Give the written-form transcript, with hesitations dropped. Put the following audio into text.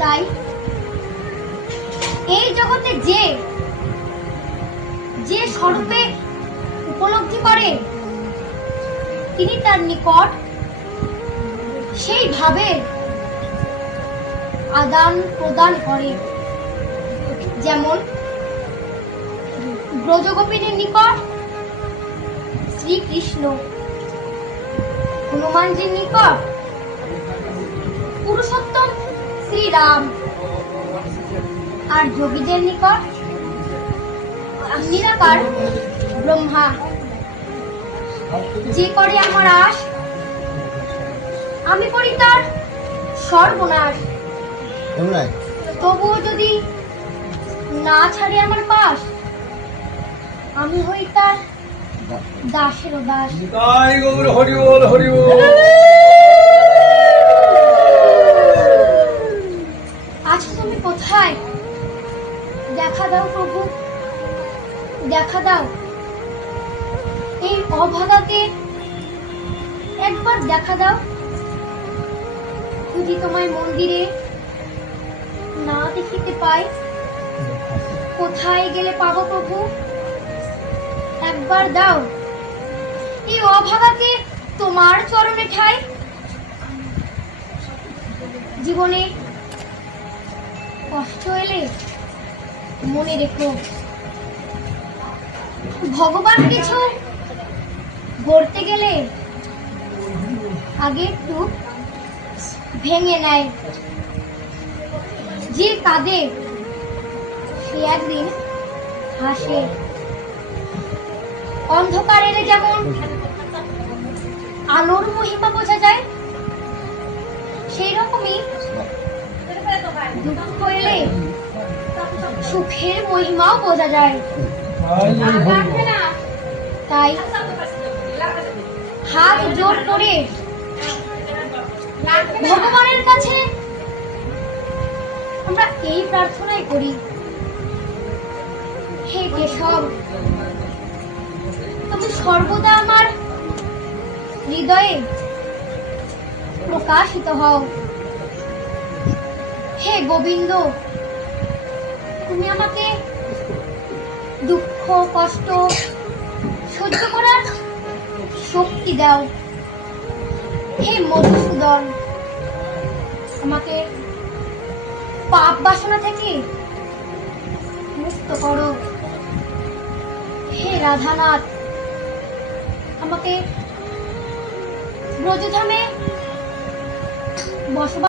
তাই এই জগতে যে যে স্বরূপে উপলব্ধি করে তিনি তার নিকট সেইভাবে আদান প্রদান করে। যেমন ব্রজগোপিনীর নিকট শ্রীকৃষ্ণ, হনুমানজির নিকট পুরুষোত্তম শ্রীরাম, আর যোগীদের নিকট নিরাকার ব্রহ্মা। যে করে আমার আশ, আমি করি তার সর্বনাশ। তবুও যদি না ছাড়ে আমার পাশ, আমি হই তার দাসেরও দাস। আচ্ছা তুমি কোথায়? দেখা দাও প্রভু, দেখা দাও। এই অভাগাকে একবার দেখা দাও। যদি তোমায় মন্দিরে না দেখিতে পাই, কোথায় গেলে পাবো প্রভু? একবার দাও এই অভাগাকে তোমার চরণে ঠাই। জীবনে কষ্ট এলে মনে রেখো, ভগবান কিছু গড়তে গেলে আগে একটু ভেঙে নেয়। যে কাঁদে সে একদিন হাসে। অন্ধকারের যেমন আলোর মহিমা বোঝা যায়, সেই রকমই দুঃখ এলে সুখের মহিমাও বোঝা যায়। তাই হাত জোর করে ভগবানের কাছে আমরা এই প্রার্থনাই করি, হে কেশব, তুমি সর্বদা আমার হৃদয়ে প্রকাশিত হও। হে গোবিন্দ, তুমি আমাকে দুঃখ কষ্ট সহ্য করার শক্তি দাও। হে মধুসূদন, আমাকে পাপ বাসনা থেকে মুক্ত করো। হে রাধানাথ, আমাকে ব্রজধামে বসবাস